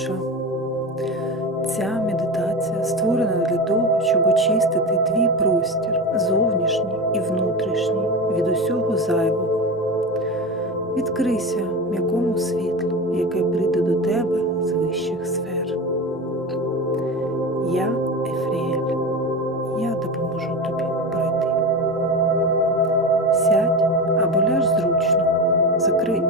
душа. Ця медитація створена для того, щоб очистити твій простір, зовнішній і внутрішній, від усього зайвого. Відкрися м'якому світлу, яке прийде до тебе з вищих сфер. Я Ефріель, я допоможу тобі пройти. Сядь або ляж зручно, закрий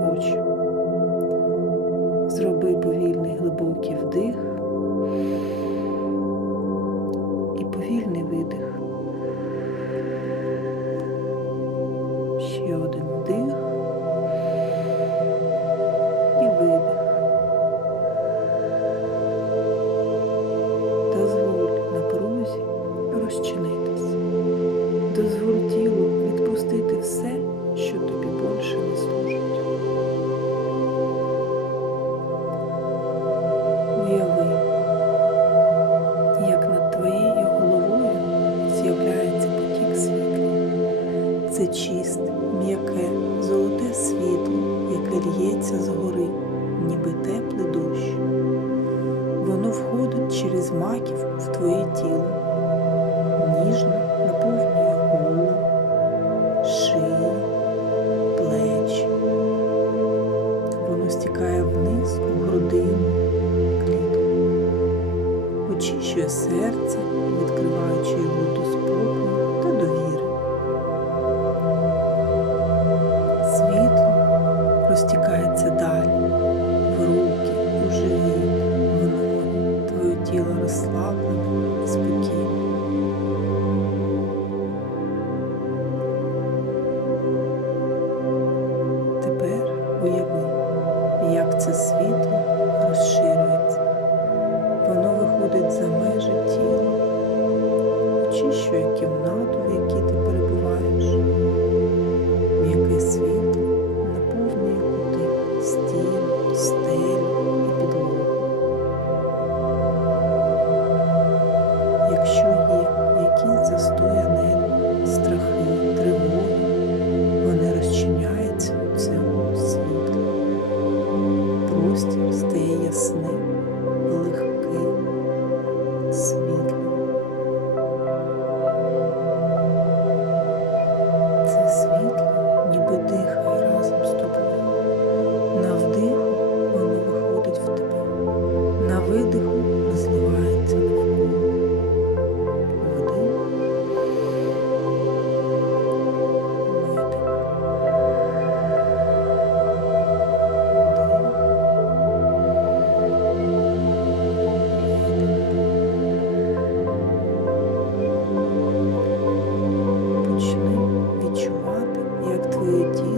через маків в твоє тіло, ніжно наповнює голову, шию, плечі. Воно стікає вниз у грудину, клітку, очищує серце, відкриваючи його до спокою та довіри. Світло розтікається далі. виходить за межі тіла, очищує кімнату, в якій ти перебуваєш. світі.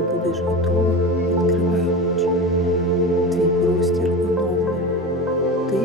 коли будеш готова, відкривай очі. Твій простір оновлений. Ти